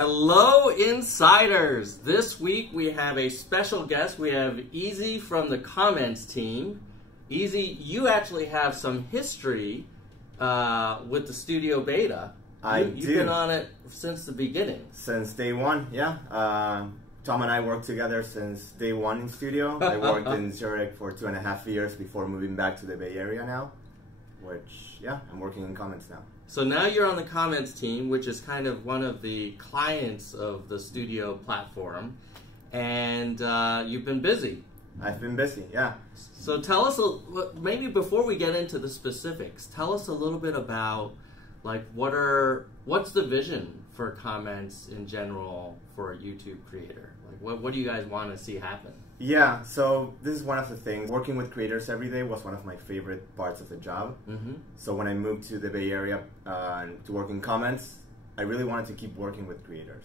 Hello, Insiders! This week we have a special guest. We have Easy from the comments team. Easy, you actually have some history with the studio beta. You've been on it since the beginning. Since day one, yeah. Tom and I worked together since day one in studio. I worked in Zurich for 2.5 years before moving back to the Bay Area now, which, yeah, I'm working in comments now. So now you're on the comments team, which is kind of one of the clients of the studio platform, and you've been busy. I've been busy, yeah. So tell us, maybe before we get into the specifics, tell us a little bit about, like, what's the vision for comments in general for a YouTube creator? Like, what do you guys want to see happen? Yeah, so this is one of the things. Working with creators every day was one of my favorite parts of the job. Mm-hmm. So when I moved to the Bay Area to work in comments, I really wanted to keep working with creators.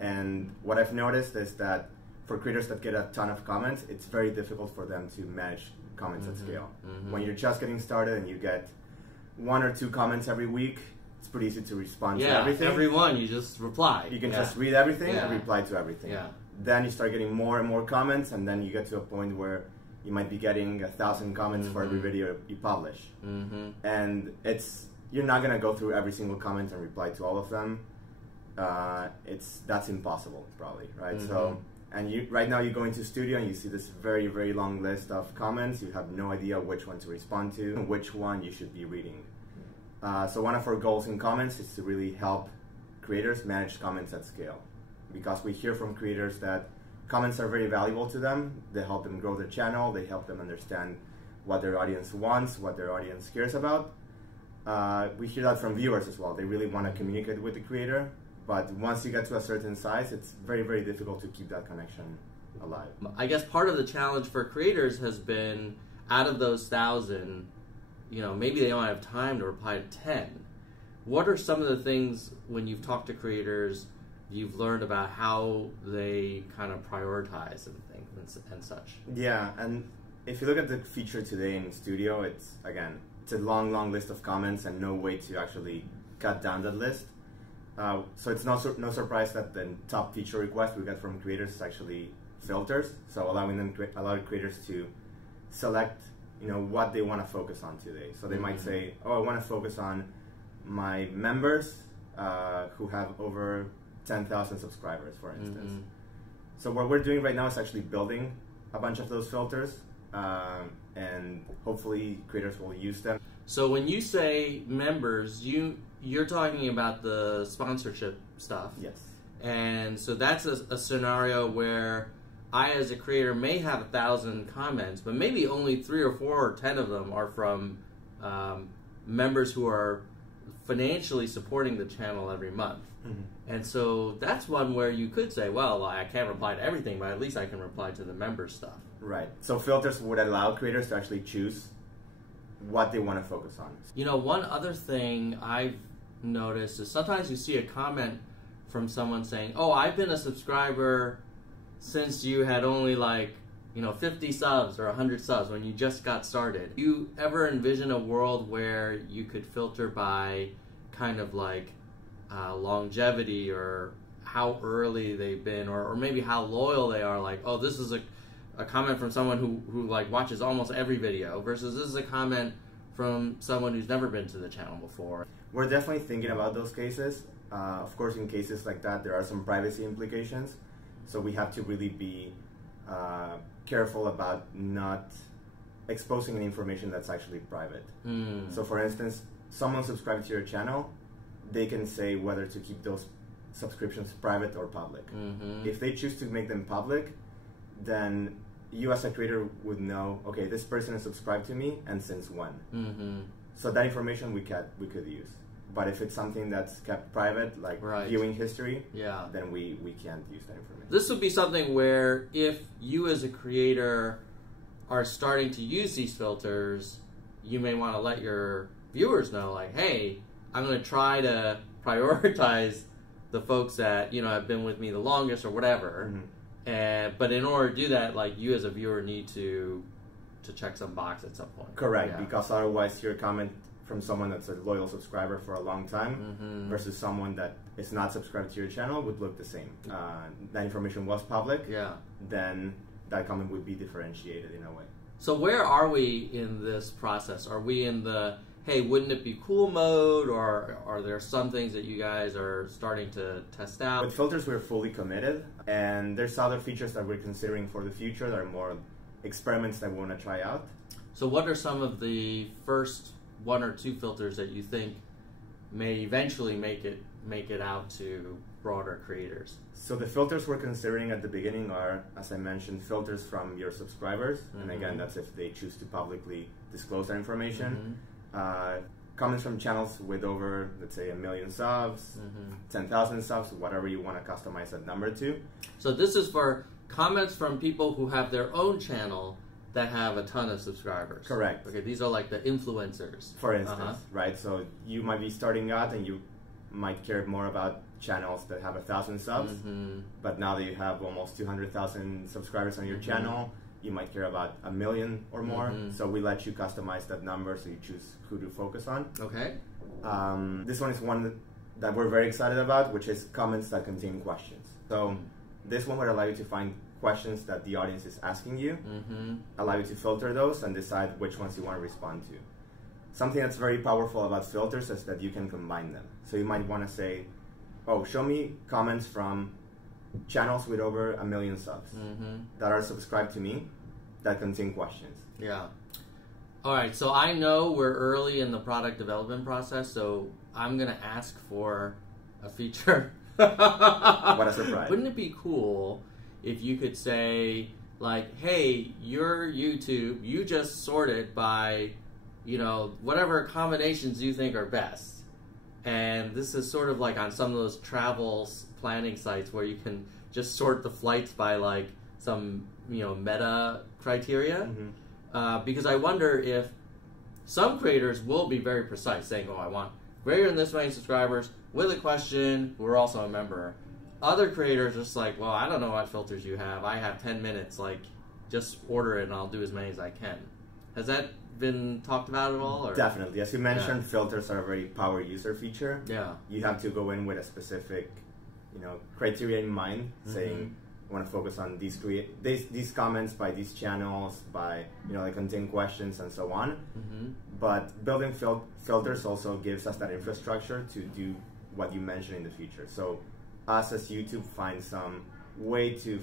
And what I've noticed is that for creators that get a ton of comments, it's very difficult for them to manage comments at scale. Mm-hmm. When you're just getting started and you get 1 or 2 comments every week, it's pretty easy to respond to everything. Every one, you just reply. You can just read everything and reply to everything. Yeah. Then you start getting more and more comments, and then you get to a point where you might be getting 1,000 comments for every video you publish. Mm-hmm. And you're not gonna go through every single comment and reply to all of them. That's impossible, probably, right? Mm-hmm. So, and right now you go into studio and you see this very, very long list of comments. You have no idea which one to respond to, and which one you should be reading. So one of our goals in comments is to really help creators manage comments at scale. Because we hear from creators that comments are very valuable to them. They help them grow their channel. They help them understand what their audience wants, what their audience cares about. We hear that from viewers as well. They really want to communicate with the creator. But once you get to a certain size, it's very, very difficult to keep that connection alive. I guess part of the challenge for creators has been, out of those 1,000, maybe they don't have time to reply to 10. What are some of the things, when you've talked to creators, you've learned about how they kind of prioritize and things and such? Yeah, and if you look at the feature today in Studio, it's a long, long list of comments and no way to actually cut down that list. So it's no surprise that the top feature request we get from creators is actually filters. So allowing creators to select, what they want to focus on today. So they might say, oh, I want to focus on my members who have over 10,000 subscribers, for instance. Mm-hmm. So what we're doing right now is actually building a bunch of those filters, and hopefully creators will use them. So when you say members, you're talking about the sponsorship stuff. Yes. And so that's a scenario where I, as a creator, may have 1,000 comments, but maybe only 3 or 4 or 10 of them are from members who are financially supporting the channel every month. Mm-hmm. And so that's one where you could say, well, I can't reply to everything, but at least I can reply to the member stuff. Right. So filters would allow creators to actually choose what they want to focus on. One other thing I've noticed is sometimes you see a comment from someone saying, oh, I've been a subscriber since you had only 50 subs or 100 subs when you just got started. Do you ever envision a world where you could filter by kind of longevity or how early they've been, or maybe how loyal they are? Like, oh, this is a comment from someone who watches almost every video versus this is a comment from someone who's never been to the channel before. We're definitely thinking about those cases. Of course, in cases like that, there are some privacy implications. So we have to really be careful about not exposing any information that's actually private. Mm. So for instance, someone subscribes to your channel, they can say whether to keep those subscriptions private or public. Mm-hmm. If they choose to make them public, then you as a creator would know, okay, this person is subscribed to me and since when. Mm-hmm. So that information we could use. But if it's something that's kept private, like viewing history, then we can't use that information. This would be something where if you as a creator are starting to use these filters, you may want to let your viewers know, like, hey, I'm going to try to prioritize the folks that have been with me the longest or whatever. Mm-hmm. But in order to do that, you as a viewer need to check some box at some point. Correct, because otherwise your comment from someone that's a loyal subscriber for a long time versus someone that is not subscribed to your channel would look the same. That information was public, then that comment would be differentiated in a way. So where are we in this process? Are we in the, hey, wouldn't it be cool mode, or are there some things that you guys are starting to test out? With filters, we're fully committed, and there's other features that we're considering for the future that are more experiments that we want to try out. So what are some of the first 1 or 2 filters that you think may eventually make it out to broader creators? So the filters we're considering at the beginning are, as I mentioned, filters from your subscribers, and again, that's if they choose to publicly disclose their information. Comments from channels with over, let's say, 1 million subs, 10,000 subs, whatever you want to customize that number to. So this is for comments from people who have their own channel that have a ton of subscribers. Correct. Okay, these are like the influencers. For instance, right? So you might be starting out and you might care more about channels that have 1,000 subs, but now that you have almost 200,000 subscribers on your channel, you might care about 1 million or more. So we let you customize that number so you choose who to focus on. Okay. This one is one that we're very excited about, which is comments that contain questions. So this one would allow you to find questions that the audience is asking you, allow you to filter those and decide which ones you want to respond to. Something that's very powerful about filters is that you can combine them. So you might want to say, oh, show me comments from channels with over 1 million subs that are subscribed to me that contain questions. Yeah. All right, so I know we're early in the product development process, so I'm going to ask for a feature. What a surprise. Wouldn't it be cool if you could say, like, hey, your YouTube, you just sort it by, you know, whatever combinations you think are best. And this is sort of like on some of those travel planning sites where you can just sort the flights by like some, you know, meta criteria. Because I wonder if some creators will be very precise, saying, oh, I want greater than this many subscribers with a question, who are also a member. Other creators are just like, well, I don't know what filters you have. I have 10 minutes. Like, just order it and I'll do as many as I can. Has that been talked about at all? Or? Definitely. As you mentioned, filters are a very power user feature. Yeah. You have to go in with a specific, you know, criteria in mind, saying, I want to focus on these comments by these channels, by, you know, they contain questions and so on. But building filters also gives us that infrastructure to do what you mentioned in the future. So us as YouTube find some way to,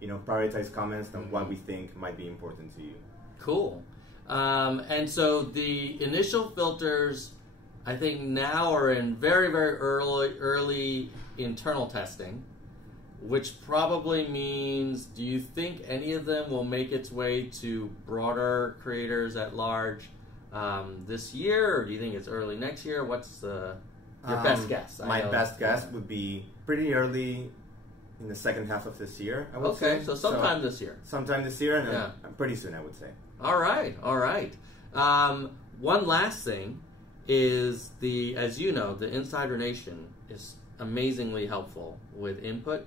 you know, prioritize comments and what we think might be important to you. Cool. And so the initial filters, I think now are in very, very early internal testing, which probably means, do you think any of them will make its way to broader creators at large this year, or do you think it's early next year? What's your best guess? My best guess would be pretty early in the second half of this year, I would say. So sometime this year. Sometime this year, and pretty soon, I would say. All right, all right. One last thing is as you know, the Insider Nation is amazingly helpful with input.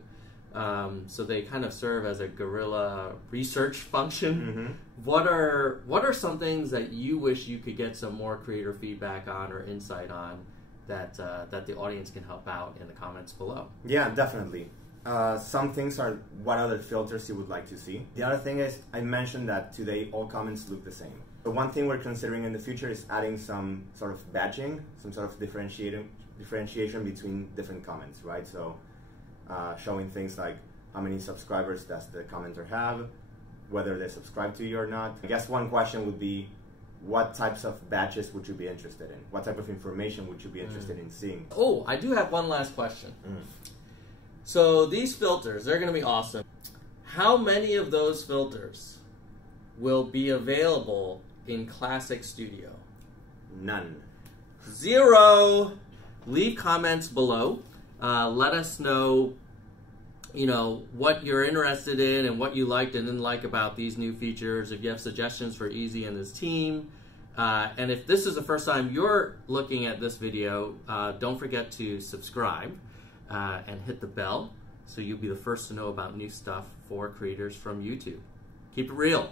So they kind of serve as a guerrilla research function. What are some things that you wish you could get some more creator feedback on or insight on that the audience can help out in the comments below? Yeah, definitely. Some things are what other filters you would like to see. The other thing is, I mentioned that today all comments look the same. The one thing we're considering in the future is adding some sort of badging, some sort of differentiation between different comments, right? So showing things like how many subscribers does the commenter have, whether they subscribe to you or not. I guess one question would be, what types of badges would you be interested in? What type of information would you be interested in seeing? Oh, I do have one last question. So these filters, they're going to be awesome. How many of those filters will be available in Classic Studio? None. 0. Leave comments below. Let us know, you know, what you're interested in and what you liked and didn't like about these new features. If you have suggestions for Easy and his team. And if this is the first time you're looking at this video, don't forget to subscribe. And hit the bell so you'll be the first to know about new stuff for creators from YouTube. Keep it real.